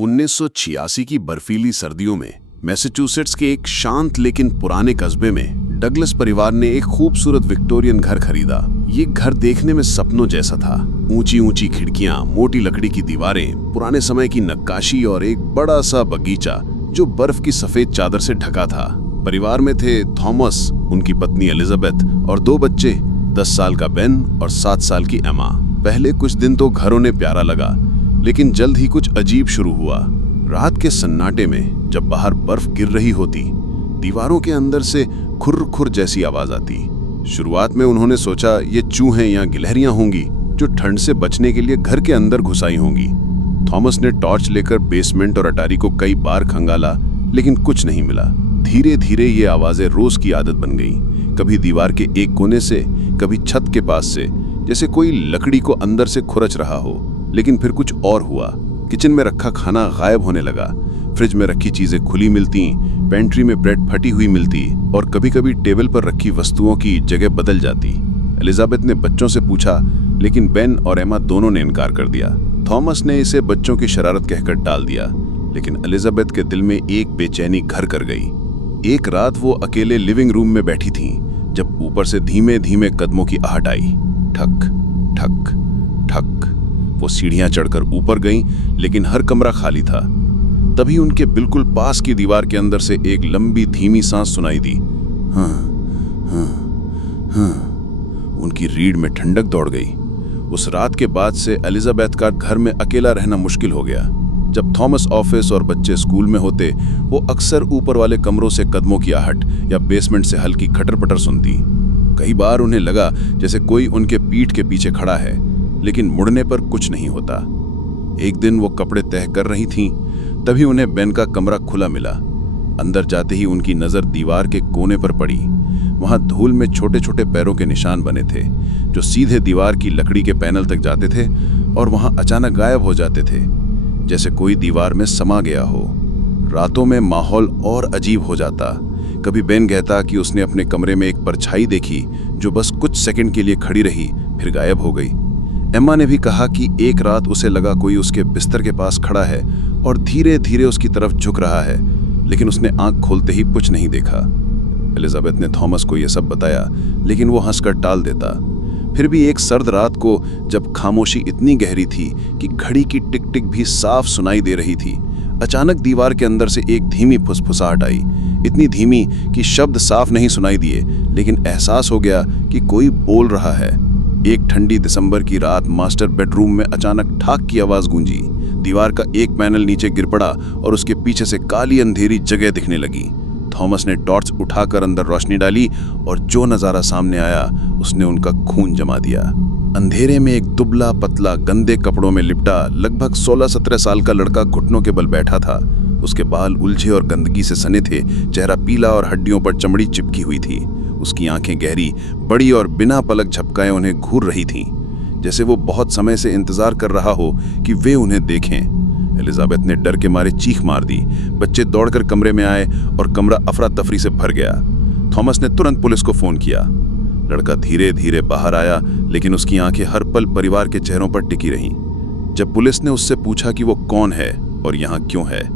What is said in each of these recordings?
1986 की बर्फीली सर्दियों में मैसाचुसेट्स के एक शांत लेकिन पुराने कस्बे में डगलस परिवार ने एक खूबसूरत विक्टोरियन घर खरीदा। ये घर देखने में सपनों जैसा था। ऊंची ऊंची खिड़कियां, मोटी लकड़ी की दीवारें, पुराने समय की नक्काशी और एक बड़ा सा बगीचा जो बर्फ की सफेद चादर से ढका था। परिवार में थे थॉमस, उनकी पत्नी एलिजाबेथ और 2 बच्चे, 10 साल का बेन और 7 साल की एमा। पहले कुछ दिन तो घर उन्हें प्यारा लगा, लेकिन जल्द ही कुछ अजीब शुरू हुआ। रात के सन्नाटे में जब बाहर बर्फ गिर रही होती, दीवारों के अंदर से खुर खुर जैसी आवाज आती। शुरुआत में उन्होंने सोचा ये चूहे या गिलहरियां होंगी जो ठंड से बचने के लिए घर के अंदर घुस आई होंगी। थॉमस ने टॉर्च लेकर बेसमेंट और अटारी को कई बार खंगाला, लेकिन कुछ नहीं मिला। धीरे धीरे ये आवाजें रोज की आदत बन गई। कभी दीवार के एक कोने से, कभी छत के पास से, जैसे कोई लकड़ी को अंदर से खुरच रहा हो। लेकिन फिर कुछ और हुआ। किचन में रखा खाना गायब होने लगा। फ्रिज में रखी चीजें खुली मिलती, पेंट्री में ब्रेड फटी हुई मिलती और कभी-कभी टेबल पर रखी वस्तुओं की जगह बदल जाती। एलिजाबेथ ने बच्चों से पूछा, लेकिन बेन और एमा दोनों ने इनकार कर दिया। थॉमस ने इसे बच्चों की शरारत कहकर टाल दिया, लेकिन एलिजाबेथ के दिल में एक बेचैनी घर कर गई। एक रात वो अकेले लिविंग रूम में बैठी थीं, जब ऊपर से धीमे धीमे कदमों की आहट आई। ठक ठक ठक। वो सीढ़ियां चढ़कर ऊपर गईं, लेकिन हर कमरा खाली था। तभी उनके बिल्कुल पास की दीवार के अंदर से एक लंबी धीमी सांस सुनाई दी। हाँ, हाँ, हाँ। उनकी रीढ़ में ठंडक दौड़ गई। उस रात के बाद से एलिजाबेथ का घर में अकेला रहना मुश्किल हो गया। जब थॉमस ऑफिस और बच्चे स्कूल में होते, वो अक्सर ऊपर वाले कमरों से कदमों की आहट या बेसमेंट से हल्की खटर-पटर सुनती। कई बार उन्हें लगा जैसे कोई उनके पीठ के पीछे खड़ा है, लेकिन मुड़ने पर कुछ नहीं होता। एक दिन वो कपड़े तह कर रही थीं, तभी उन्हें बेन का कमरा खुला मिला। अंदर जाते ही उनकी नजर दीवार के कोने पर पड़ी। वहां धूल में छोटे छोटे पैरों के निशान बने थे, जो सीधे दीवार की लकड़ी के पैनल तक जाते थे और वहां अचानक गायब हो जाते थे, जैसे कोई दीवार में समा गया हो। रातों में माहौल और अजीब हो जाता। कभी बेन कहता कि उसने अपने कमरे में एक परछाई देखी जो बस कुछ सेकंड के लिए खड़ी रही, फिर गायब हो गई। एम्मा ने भी कहा कि एक रात उसे लगा कोई उसके बिस्तर के पास खड़ा है और धीरे धीरे उसकी तरफ झुक रहा है, लेकिन उसने आंख खोलते ही कुछ नहीं देखा। एलिजाबेथ ने थॉमस को यह सब बताया, लेकिन वो हंसकर टाल देता। फिर भी एक सर्द रात को, जब खामोशी इतनी गहरी थी कि घड़ी की टिक टिक भी साफ सुनाई दे रही थी, अचानक दीवार के अंदर से एक धीमी फुसफुसाहट आई। इतनी धीमी कि शब्द साफ नहीं सुनाई दिए, लेकिन एहसास हो गया कि कोई बोल रहा है। एक ठंडी दिसंबर की रात मास्टर बेडरूम में अचानक ठाक की आवाज गूंजी। दीवार का एक पैनल नीचे गिर पड़ा और उसके पीछे से काली अंधेरी जगह दिखने लगी। थॉमस ने टॉर्च उठाकर अंदर रोशनी डाली और जो नजारा सामने आया, उसने उनका खून जमा दिया। अंधेरे में एक दुबला पतला, गंदे कपड़ों में लिपटा, लगभग 16-17 साल का लड़का घुटनों के बल बैठा था। उसके बाल उलझे और गंदगी से सने थे, चेहरा पीला और हड्डियों पर चमड़ी चिपकी हुई थी। उसकी आंखें गहरी, बड़ी और बिना पलक झपकाए उन्हें घूर रही थीं, जैसे वो बहुत समय से इंतजार कर रहा हो कि वे उन्हें देखें। एलिजाबेथ ने डर के मारे चीख मार दी। बच्चे दौड़कर कमरे में आए और कमरा अफरा तफरी से भर गया। थॉमस ने तुरंत पुलिस को फोन किया। लड़का धीरे धीरे बाहर आया, लेकिन उसकी आंखें हर पल परिवार के चेहरों पर टिकी रहीं। जब पुलिस ने उससे पूछा कि वो कौन है और यहाँ क्यों है,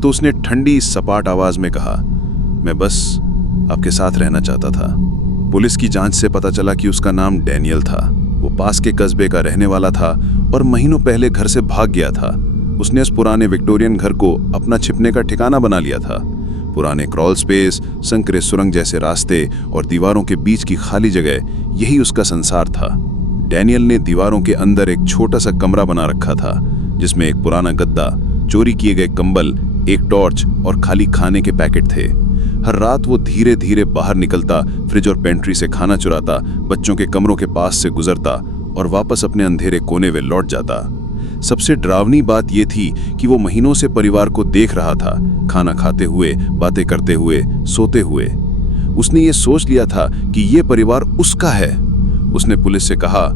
तो उसने ठंडी सपाट आवाज में कहा, मैं बस आपके साथ रहना चाहता था। पुलिस की जांच से पता चला कि उसका नाम डैनियल था। वो पास के कस्बे का रहने वाला था और महीनों पहले घर से भाग गया था। उसने उस पुराने विक्टोरियन घर को अपना छिपने का ठिकाना बना लिया था। पुराने क्रॉल स्पेस, संकरे सुरंग जैसे रास्ते और दीवारों के बीच की खाली जगह, यही उसका संसार था। डैनियल ने दीवारों के अंदर एक छोटा सा कमरा बना रखा था, जिसमें एक पुराना गद्दा, चोरी किए गए कंबल, एक टॉर्च और खाली खाने के पैकेट थे। हर रात वो धीरे धीरे बाहर निकलता, फ्रिज और पेंट्री से खाना चुराता, बच्चों के कमरों के पास से गुजरता और वापस अपने अंधेरे कोने में लौट जाता। सबसे डरावनी बात यह थी कि वो महीनों से परिवार को देख रहा था, खाना खाते हुए, बातें करते हुए, सोते हुए। उसने ये सोच लिया था कि ये परिवार उसका है। उसने पुलिस से कहा,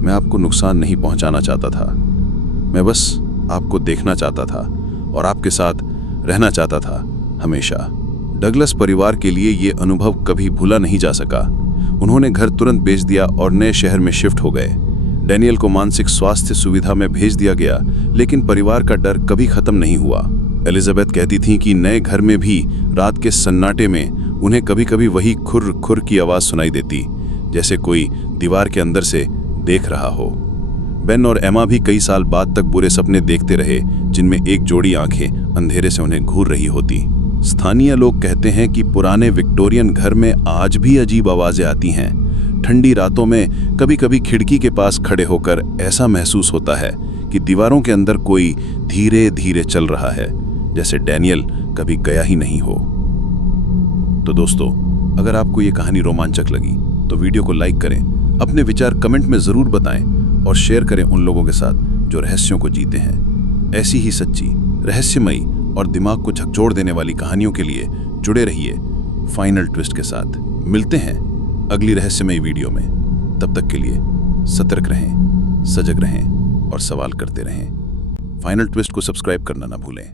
मैं आपको नुकसान नहीं पहुंचाना चाहता था, मैं बस आपको देखना चाहता था और आपके साथ रहना चाहता था हमेशा। डगलस परिवार के लिए ये अनुभव कभी भूला नहीं जा सका। उन्होंने घर तुरंत बेच दिया और नए शहर में शिफ्ट हो गए। डैनियल को मानसिक स्वास्थ्य सुविधा में भेज दिया गया, लेकिन परिवार का डर कभी खत्म नहीं हुआ। एलिजाबेथ कहती थीं कि नए घर में भी रात के सन्नाटे में उन्हें कभी कभी वही खुर खुर की आवाज़ सुनाई देती, जैसे कोई दीवार के अंदर से देख रहा हो। बेन और एमा भी कई साल बाद तक बुरे सपने देखते रहे, जिनमें एक जोड़ी आंखें अंधेरे से उन्हें घूर रही होती। स्थानीय लोग कहते हैं कि पुराने विक्टोरियन घर में आज भी अजीब आवाज़ें आती हैं। ठंडी रातों में कभी कभी खिड़की के पास खड़े होकर ऐसा महसूस होता है कि दीवारों के अंदर कोई धीरे धीरे चल रहा है, जैसे डैनियल कभी गया ही नहीं हो। तो दोस्तों, अगर आपको ये कहानी रोमांचक लगी तो वीडियो को लाइक करें, अपने विचार कमेंट में ज़रूर बताएं और शेयर करें उन लोगों के साथ जो रहस्यों को जीते हैं। ऐसी ही सच्ची, रहस्यमयी और दिमाग को झकझोर देने वाली कहानियों के लिए जुड़े रहिए फाइनल ट्विस्ट के साथ। मिलते हैं अगली रहस्यमयी वीडियो में। तब तक के लिए सतर्क रहें, सजग रहें और सवाल करते रहें। फाइनल ट्विस्ट को सब्सक्राइब करना ना भूलें।